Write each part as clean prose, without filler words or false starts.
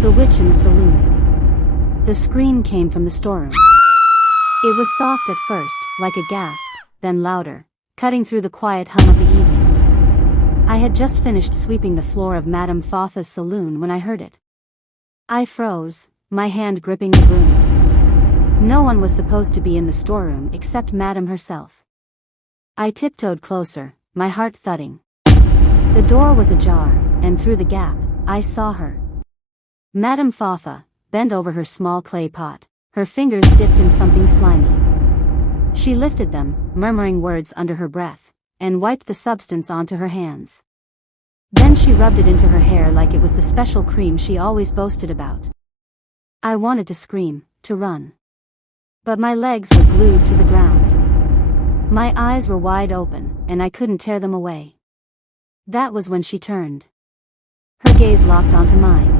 The witch in the saloon. The scream came from the storeroom. It was soft at first, like a gasp, then louder, cutting through the quiet hum of the evening. I had just finished sweeping the floor of Madame Fafa's saloon when I heard it. I froze, my hand gripping the broom. No one was supposed to be in the storeroom except Madame herself. I tiptoed closer, my heart thudding. The door was ajar, and through the gap, I saw her. Madame Fafa, bent over her small clay pot, her fingers dipped in something slimy. She lifted them, murmuring words under her breath, and wiped the substance onto her hands. Then she rubbed it into her hair like it was the special cream she always boasted about. I wanted to scream, to run. But my legs were glued to the ground. My eyes were wide open, and I couldn't tear them away. That was when she turned. Her gaze locked onto mine.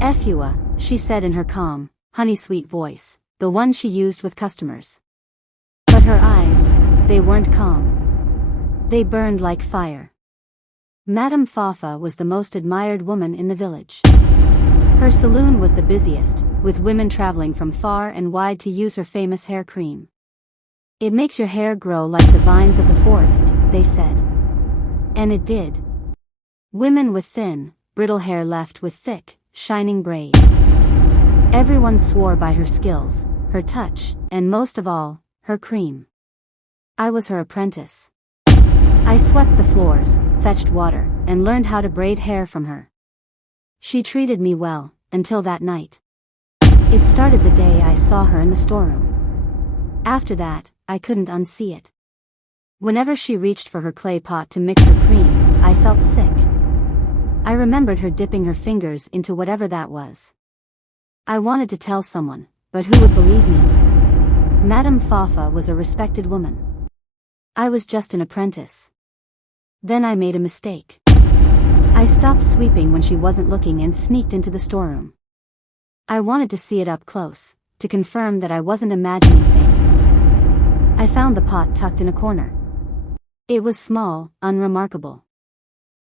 "Efua," she said in her calm, honey-sweet voice, the one she used with customers. But her eyes, they weren't calm. They burned like fire. Madame Fafa was the most admired woman in the village. Her saloon was the busiest, with women traveling from far and wide to use her famous hair cream. "It makes your hair grow like the vines of the forest," they said. And it did. Women with thin, brittle hair left with thick, shining braids. Everyone swore by her skills, her touch, and most of all, her cream. I was her apprentice. I swept the floors, fetched water, and learned how to braid hair from her. She treated me well, until that night. It started the day I saw her in the storeroom. After that, I couldn't unsee it. Whenever she reached for her clay pot to mix her cream, I felt sick. I remembered her dipping her fingers into whatever that was. I wanted to tell someone, but who would believe me? Madame Fafa was a respected woman. I was just an apprentice. Then I made a mistake. I stopped sweeping when she wasn't looking and sneaked into the storeroom. I wanted to see it up close, to confirm that I wasn't imagining things. I found the pot tucked in a corner. It was small, unremarkable.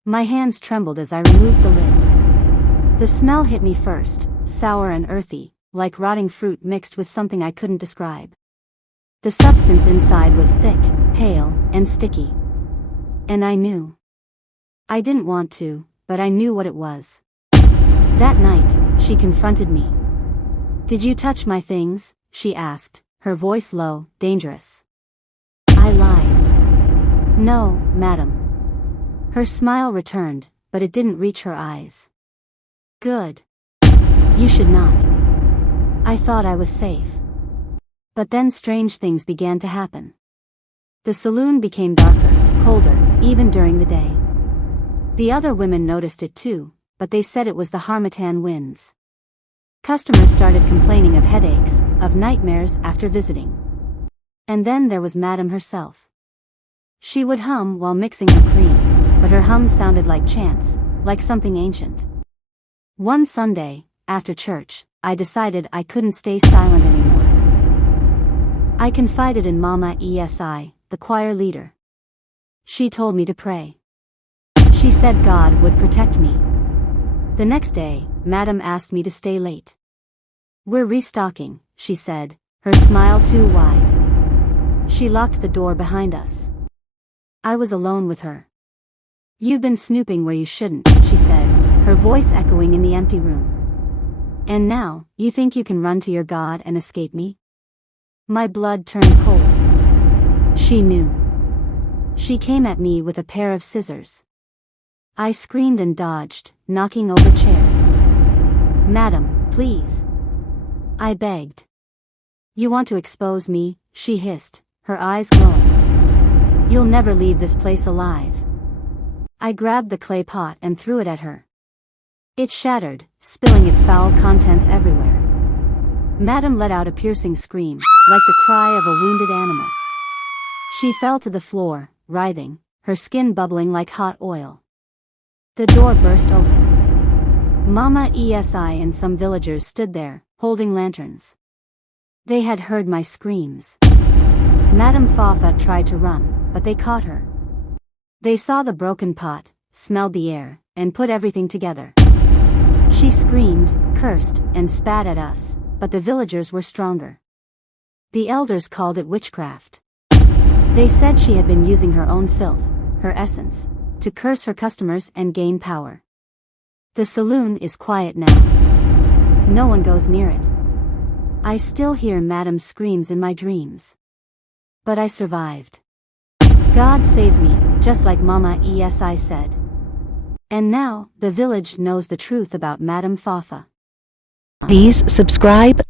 My hands trembled as I removed the lid. The smell hit me first, sour and earthy, like rotting fruit mixed with something I couldn't describe. The substance inside was thick, pale, and sticky. And I knew. I didn't want to, but I knew what it was. That night, she confronted me. "Did you touch my things?" she asked, her voice low, dangerous. I lied. "No, madam." Her smile returned, but it didn't reach her eyes. "Good. You should not." I thought I was safe. But then strange things began to happen. The saloon became darker, colder, even during the day. The other women noticed it too, but they said it was the harmattan winds. Customers started complaining of headaches, of nightmares after visiting. And then there was Madame herself. She would hum while mixing her cream, but her hum sounded like chants, like something ancient. One Sunday, after church, I decided I couldn't stay silent anymore. I confided in Mama Esi, the choir leader. She told me to pray. She said God would protect me. The next day, Madame asked me to stay late. "We're restocking," she said, her smile too wide. She locked the door behind us. I was alone with her. "You've been snooping where you shouldn't," she said, her voice echoing in the empty room. "And now, you think you can run to your God and escape me?" My blood turned cold. She knew. She came at me with a pair of scissors. I screamed and dodged, knocking over chairs. "Madam, please." I begged. "You want to expose me?" she hissed, her eyes glowing. "You'll never leave this place alive." I grabbed the clay pot and threw it at her. It shattered, spilling its foul contents everywhere. Madame let out a piercing scream, like the cry of a wounded animal. She fell to the floor, writhing, her skin bubbling like hot oil. The door burst open. Mama Esi and some villagers stood there, holding lanterns. They had heard my screams. Madame Fafa tried to run, but they caught her. They saw the broken pot, smelled the air, and put everything together. She screamed, cursed, and spat at us, but the villagers were stronger. The elders called it witchcraft. They said she had been using her own filth, her essence, to curse her customers and gain power. The saloon is quiet now. No one goes near it. I still hear Madam's screams in my dreams. But I survived. God saved me, just like Mama ESI said. And now, the village knows the truth about Madame Fafa. Please subscribe.